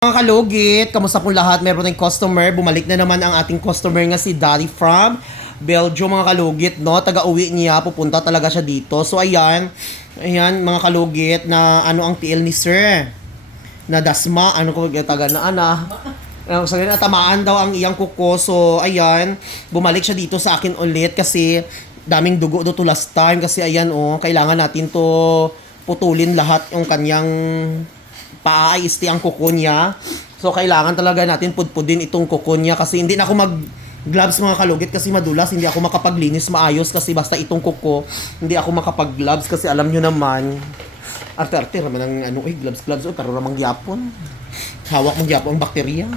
Mga kalugit, kamusta po lahat? Meron tayong customer. Bumalik na naman ang ating customer nga si Daddy from Belgium, mga kalugit, no? Taga-uwi niya, pupunta talaga siya dito. So, ayan, mga kalugit, na ano ang TL ni Sir? Na dasma, ano ko, taga na, sabi na, tamaan daw ang iyang kuko. So, ayan, bumalik siya dito sa akin ulit kasi daming dugo do to last time. Kasi, ayan, kailangan natin to putulin lahat yung kanyang paa-isti ang kuko niya. So, kailangan talaga natin pudpudin itong kuko niya kasi hindi na ako mag-gloves mga kalugit kasi madulas. Hindi ako makapaglinis maayos kasi basta itong kuko, hindi ako makapag-gloves kasi alam nyo naman, arte-arte naman ang gloves, karoon namang gyapon. Hawak mong gyapon ang bakterya.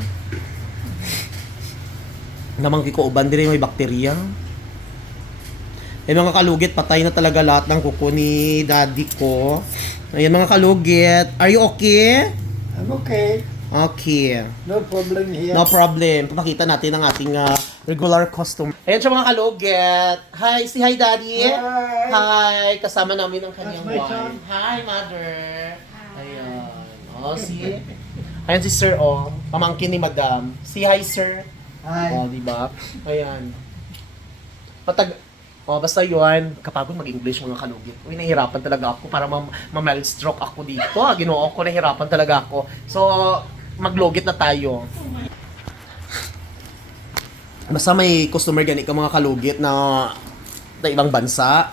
Namang kikauban din may bakterya. Mga kalugit, patay na talaga lahat ng kuko ni daddy ko. Ayan mga kalugit. Are you okay? I'm okay. Okay. No problem here. No problem. Papakita natin ang ating regular customer. Ayan siya mga kalugit. Hi, say hi daddy. Hi. Hi. Kasama namin ang kanyang That's my wife. son. Hi mother. Ayan. See? Ayan si sir pamangkin ni madam. Say hi sir. Hi. Diba? Ayan. Basta yun, kapag mag-English mga kalugit, nahihirapan talaga ako para ma-mild stroke ako dito. Ginoo ko, nahihirapan talaga ako. So, maglogit na tayo. Basta may customer gani ka mga kalugit na ibang bansa,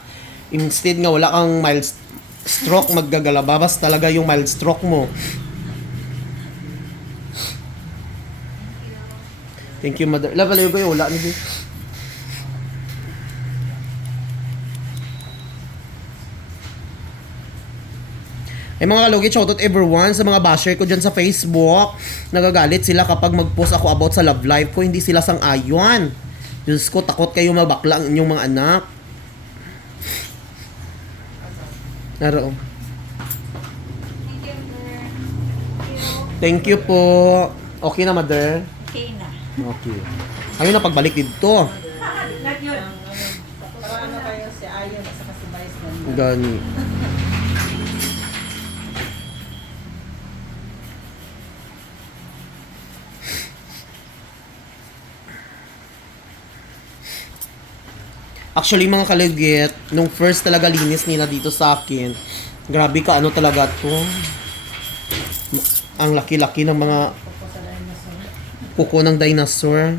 instead nga wala kang mild stroke, maggagalababas talaga yung mild stroke mo. Thank you, mother. Labalay ko yung wala nito. Mga kalugit, shoutout everyone sa mga basher ko dyan sa Facebook. Nagagalit sila kapag mag-post ako about sa love life ko. Hindi sila sang-ayon. Diyos ko, takot kayo mabakla ang inyong mga anak. Naro. Thank you po. Okay na, mother? Okay na. Okay. Ayun na, pagbalik dito. Not yun. Para ano kayo si Ayon at saka si Vice ganda. Gani. Actually mga kalugit, nung first talaga linis nila dito sa akin, grabe ka ano talaga to. Ang laki-laki ng mga kuko ng dinosaur.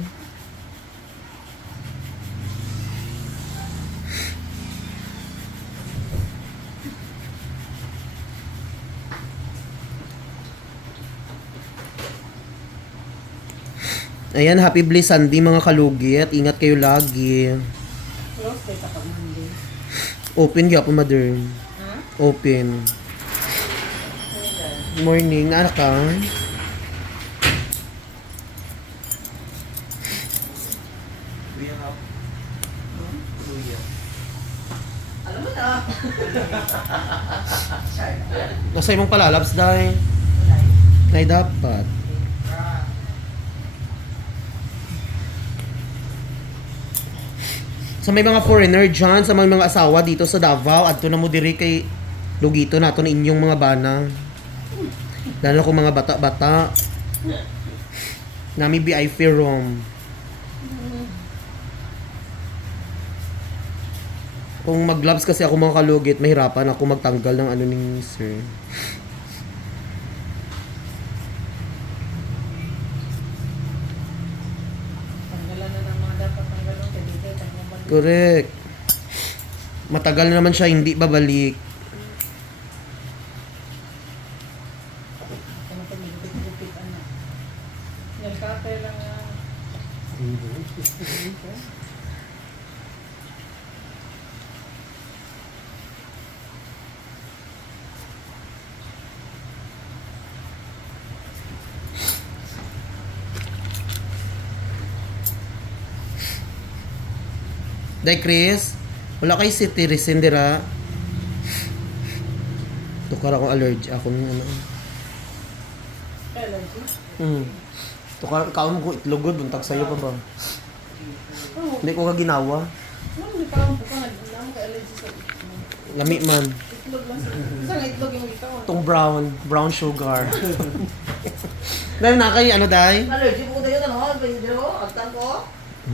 Ayan, happy bliss Sunday mga kalugit. Ingat kayo lagi. Close kayo kapag Monday. Open gyapon mother. Ha? Open. Morning, anak ka. Alam mo na. Nasa imong palalabs dahil. Nay dapat. Sa may mga foreigner dyan, sa mga asawa dito sa Davao, adto na mo diri kay Lugito nato na inyong mga bana. Lalo kung mga bata-bata. Nami BIP room. Kung mag-gloves kasi ako mga kalugit, mahirapan ako magtanggal ng ano ni sir. Tanggalan na ng mga dapat tanggalon. Kaya dito, tanggalan. Correct. Matagal na naman siya hindi babalik. Ano pag nagupit-gupit anak. Yan kate lang Day Chris, wala kay si Tirisin dira. Tukar akong allergy ako ng ano. allergy. Tukar kaon ko itlogod buntag sayo pa ba? Hindi ko ka ginawa. Ano, hindi pa ako ka naglaman ka allergy sa itlog. Lami man. Itlog lang sa. Saan itlog yung ikaw? Itong brown sugar. Dahil nakay, ano dahil? Allergy po tayo, ano? Pedro, agtan ko.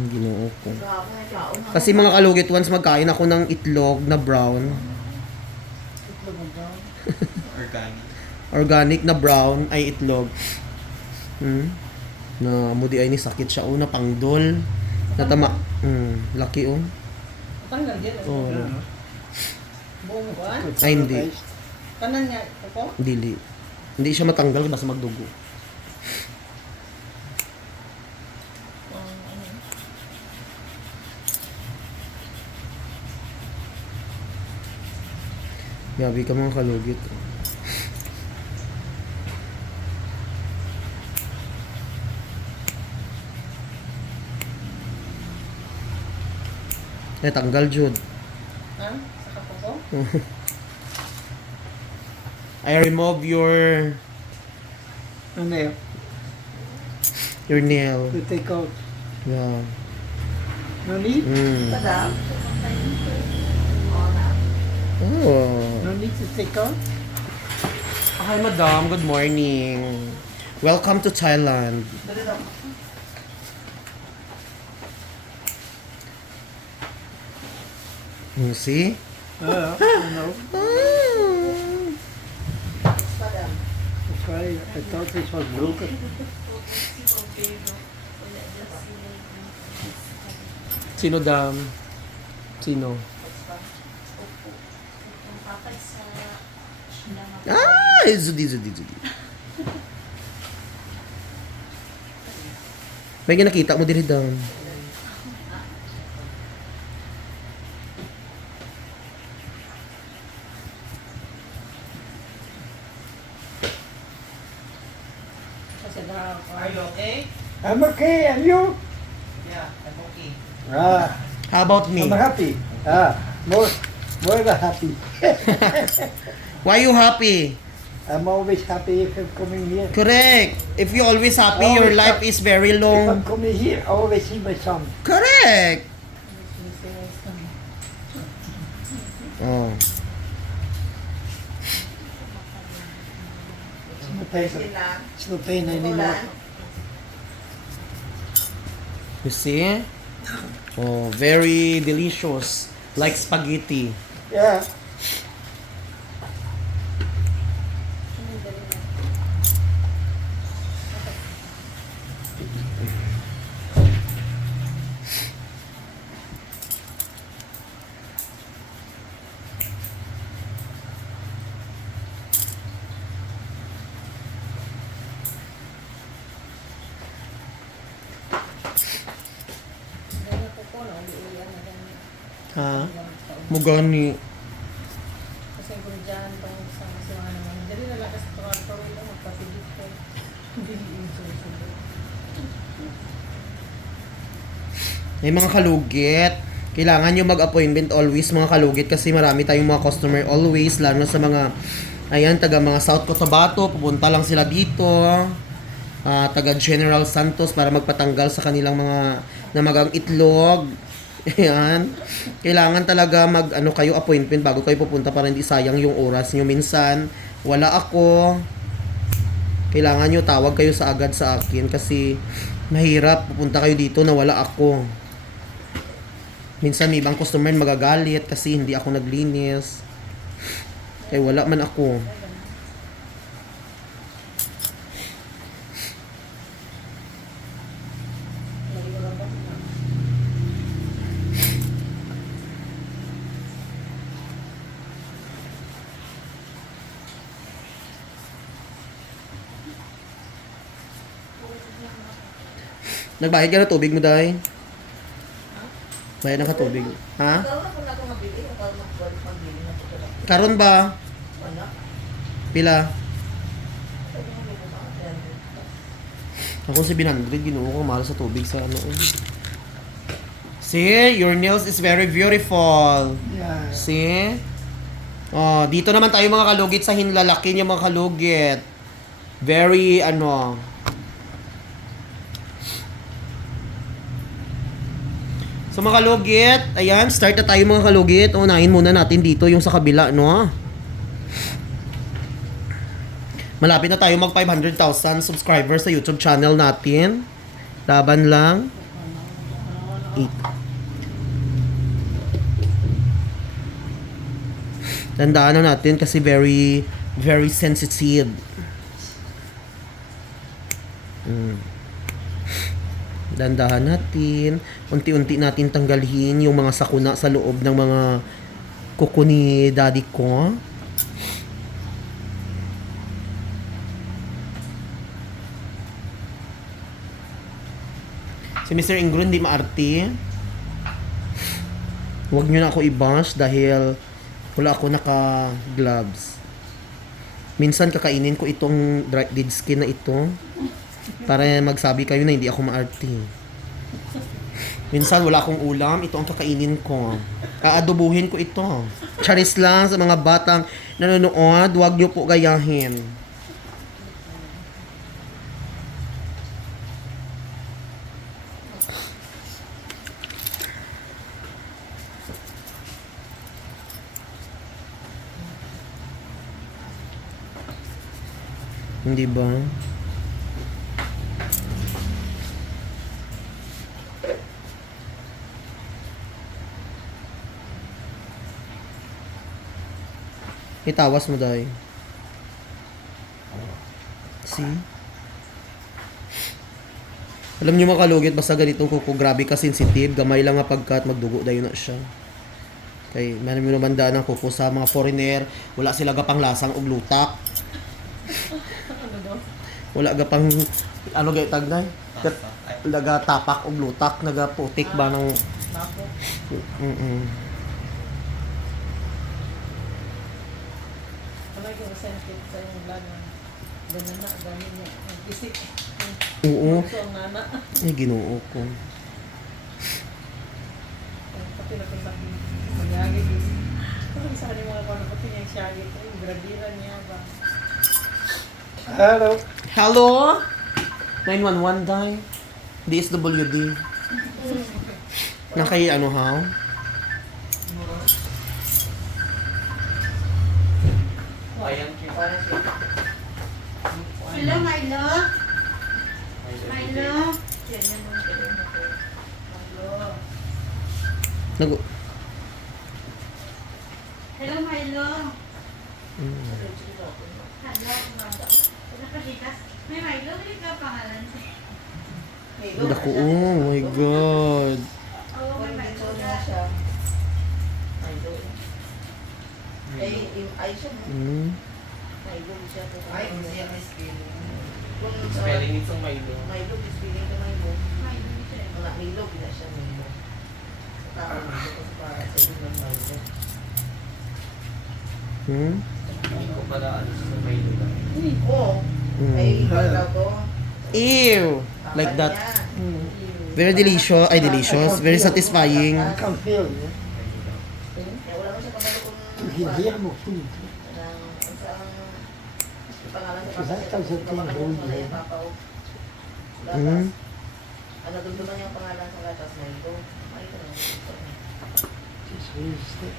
Ginoo ko. Grabe, kaon na. Kasi mga kalugit, once magkain ako ng itlog na brown, Itlog mo daw. organic na brown, ay itlog. Na mudi ay ni sakit siya. Una, pangdol. Natama. Laki oh. Tanggal dyan. Oh. Buong buwan. Ay, hindi. Kanan niya, ako? Dili. Hindi siya matanggal basta magdugo. Yabi ka mga kalugit. Tanggal jud. Ha? Sa kapo ko? I remove your Ano yun? nail. To take out. Yeah. No need? Madam. Oh. No need to take out? Hi, madam. Good morning. Welcome to Thailand. Dali daw. See? No. Madam. That's why I thought this was broken. Sino dam? Sino? Ah! Zudi. May nakita mo diri dam. Kasi daw. Are you okay? I'm okay, and you? Yeah, I'm okay. How about me? I'm happy. More than happy. Why you happy? I'm always happy if I'm coming here. Correct. If you always happy, your life is very If I'm long. coming here, I always see my son. Correct. Oh. It's no pain. Sila. It's no pain anymore. You see? Oh, very delicious. Like spaghetti. Yeah. Dali ako po, nauliuyan na ganyan. Ha? Mugani. Kasi kung dyan, itong sa mga naman. Dali na lang kasi ito ako rin lang magpapigit ko. Hindi yung susunod. May mga kalugit. Kailangan nyo mag-appointment always mga kalugit kasi marami tayong mga customer always, lalo na sa mga, ayan, taga mga South Cotabato, pupunta lang sila dito. Taga General Santos para magpatanggal sa kanilang mga namagang itlog. Ayan. Kailangan talaga mag kayo appointment bago kayo pupunta para hindi sayang yung oras nyo. Minsan, wala ako. Kailangan nyo tawag kayo sa agad sa akin kasi mahirap pupunta kayo dito na wala ako. Minsan may ibang customer magagalit kasi hindi ako naglinis. Kaya wala man ako. Dali ko lang ba? Nagbayad ka na tubig mo, Day? Bayad na ka tubig. Ha? Ikaw na kung ako mabili, kung ako magbili na ito. Karon ba? Wala. Pila? Pwede mo dito ba? Ako si 700, ginuo ko mahal sa tubig sa ano. See, your nails is very beautiful. Yeah. See? Oh, dito naman tayo mga kalugit sa hinlalaki niya mga kalugit. Very So mga kalugit, ayan, start na tayo mga kalugit. Unahin muna natin dito yung sa kabila, no? Malapit na tayo mag 500,000 subscribers sa YouTube channel natin. Laban lang. 8. Tandaan na natin kasi very, very sensitive. Dandahan natin. Unti-unti natin tanggalhin yung mga sakuna sa loob ng mga kuko ni daddy ko. Si Mr. Ingro hindi maarte. Huwag nyo na ako i-bash dahil wala ako naka-gloves. Minsan kakainin ko itong dried dead skin na ito para magsabi kayo na hindi ako maarte. Minsan wala akong ulam, ito ang kakainin ko. Aadobuhin ko ito. Charis lang sa mga batang nanonood, huwag nyo po gayahin. Hindi ba? Itawas mo dahi. See? Alam niyo mga kalugit, basta ganitong kuko, grabe ka sensitive, gamay lang nga pagkat magdugo dayon na siya. Kay man mo naman daan ang kuko sa mga foreigner, wala sila gapang lasang og lutak. Wala gapang ano gay tagnay? Naga tapak og lutak, naga putik ba ng Wala yung sensitive sa yung vlog na ganun na, ganun niya. Ang isip. Oo. So, ang nana. Ay, ginoo ko. Pati na ito sa magyagi. Pati sa kanil mga kung pati niya yung syagi ito. Yung gradiran niya ba? Hello. Hello? 911 dai. DSWD. Na kay ano how? Ayan, parang siya. Hello, my love. My love. Yan yan ang galing ako. Nag Hello, my love. Hello, nakakita. May my love, hindi ka pangalan. Naku, oh my god. Oh, may my love. Ay, siya mo. Hmm. Ay, kasi yan is feeling. Spelling itong Milo. My love siya. Mga Milo, pina siya Milo. Sa tao Milo, kasi para sa yun ng Milo. Hindi ko pala ano sa Milo lang. Oo. Ay, pala to. Ew. Like that. Very delicious. Ay, delicious. Very satisfying. I can feel you. Kaya wala mo siya kabalo kung You can hear my food. Ano doon naman yung pangalan sa gatas na ito? Ay, ito na. Just really stick.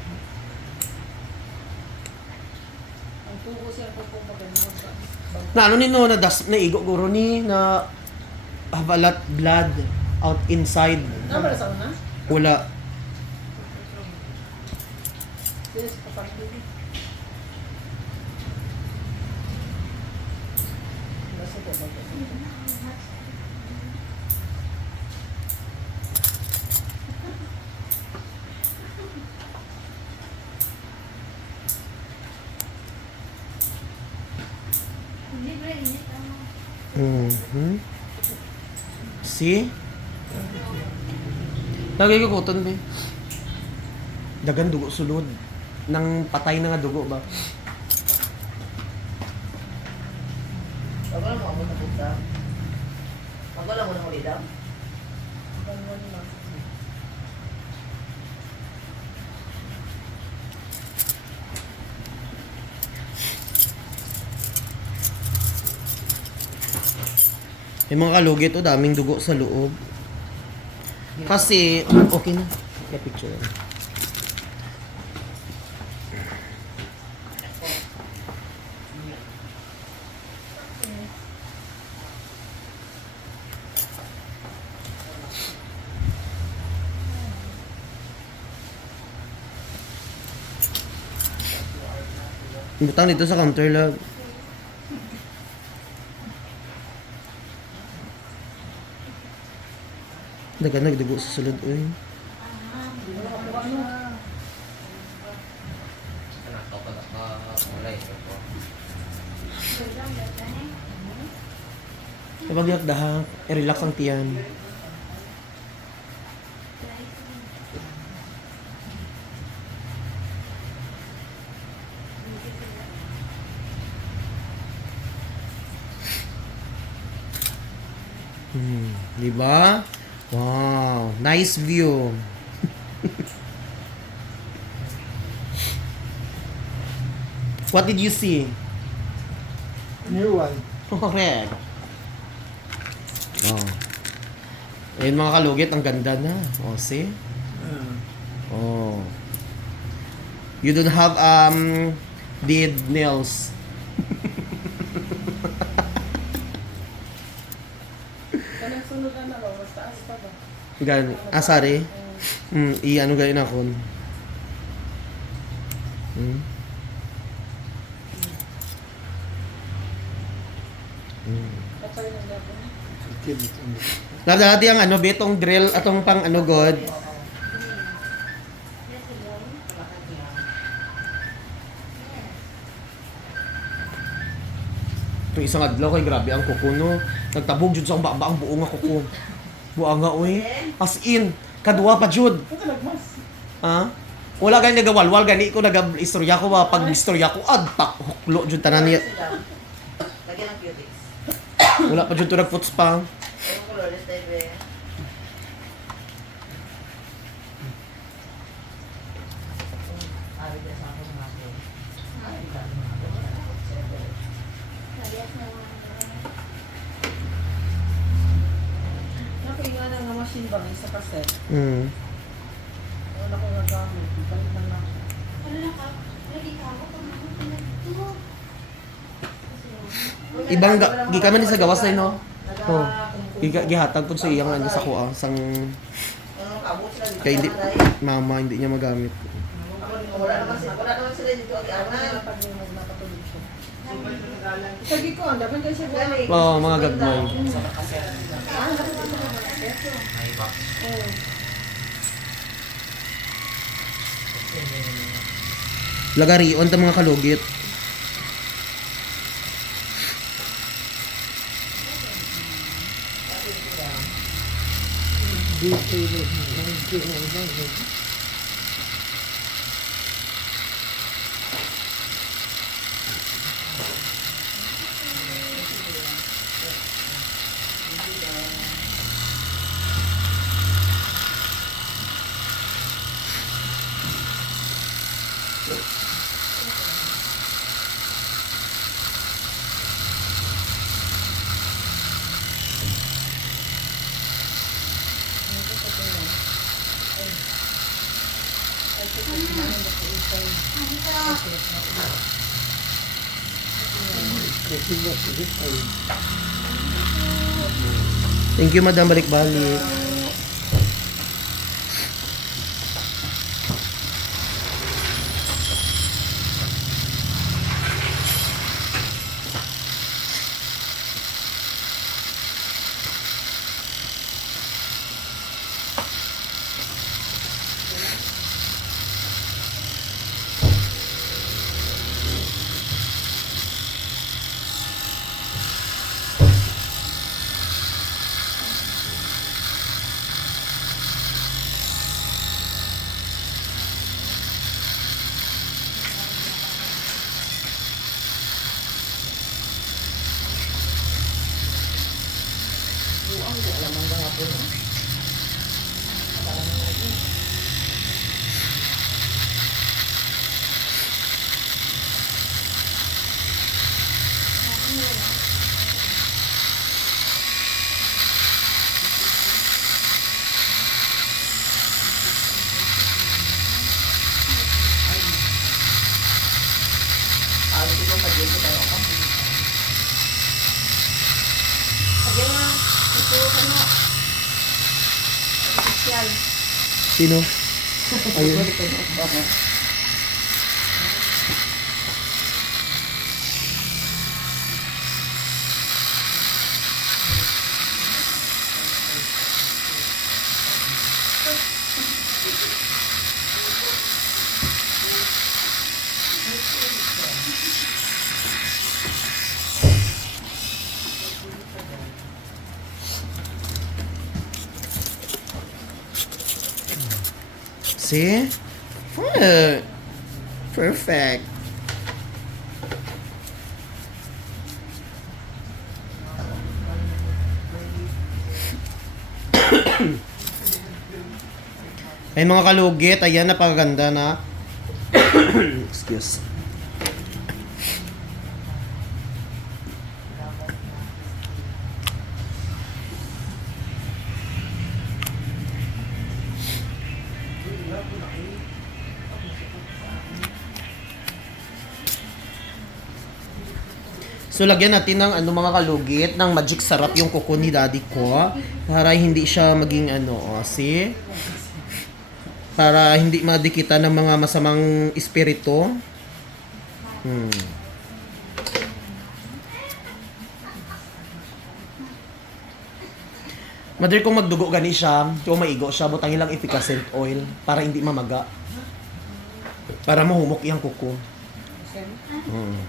Ang tubo siya po po magandang ba? Na ano ni no, na das na igo guro ni na have a lot blood out inside. Nabala sa una? Wala. Yes, kapatid. Nasa po ba? Hindi ba init ang See? Lagay ko kuton be. Dagan dugo sulod. Nang patay na nga dugo ba? Wala mo ako na punta. Wala mo na huli daw. Ganun lang. Yung mga kalugit o daming dugo sa loob. Kasi, okay na. Kaya picture. Butang dito sa counter lang. Dagan nagdugo sa sulod, uy. Ibagyak daha, i-relax ang tiyan. Di ba? Wow, nice view. What did you see? New one. Correct. Oh. Ayun mga kalugit, ang ganda na. Oh, see? Oh. You don't have did nails. Kanang sunod na ba? Mas taas pa ba? Gan, sorry. I-ano gayon ako. Kapag nang gapon. Dati ang ano, betong drill atong pang ano god. Itong isang adlaw kay grabe ang kuko no. Nagtabog jud sa ang baang buo nga kuko. Buang nga oy. As in, kadua pa jud. Ito nagmas. Ha? Wala gani nagawalwal gani ko nag-istorya ko ba pag istorya ko adpak huklo jud tanan niya. Lagyan ng cuties. Wala pa jud to nagputs pa. Anong colores tayo be? Ari ka sa akin mga ako. Ay, dami mga ako. Parehas na naman. Nakuha na nga machine ba sa cassette? Wala ko nagamit. Balik lang na. Ano na ka? Lagi ka ako kung ano pinagto. Ibang gikan man ni sa gawas ay no. Oh. Gihatag pud sa iyang ano sa kuha sang Anong kabot sila dito? kay hindi mama hindi niya magamit. Wala naman sila dito. Ang Pag nakatulog siya. Sagi ko, ang dapat kayo siya gani. Oh, mga gagmay. Lagarion ta mga kalugit. Thank you, Madam. Balik-balik. Sino? Ayun. See? Good. Perfect. Ay mga kalugit, ayan, napakaganda na. Excuse. So lagyan natin ng ano mga kalugit, ng magic sarap yung kuko ni daddy ko para hindi siya maging ano, see? Para hindi madikitan ng mga masamang espiritu. Mother, kung magdugo gani siya, kung maigo siya, butangin lang efficacent oil para hindi mamaga. Para mahumok yung kuko.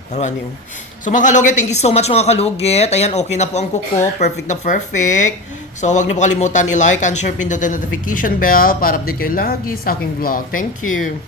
Parang ano. So mga kalugit, thank you so much mga kalugit. Ayan, okay na po ang kuko. Perfect na perfect. So wag niyo po kalimutan i-like and share, pindutin notification bell para update kayo lagi sa aking vlog. Thank you.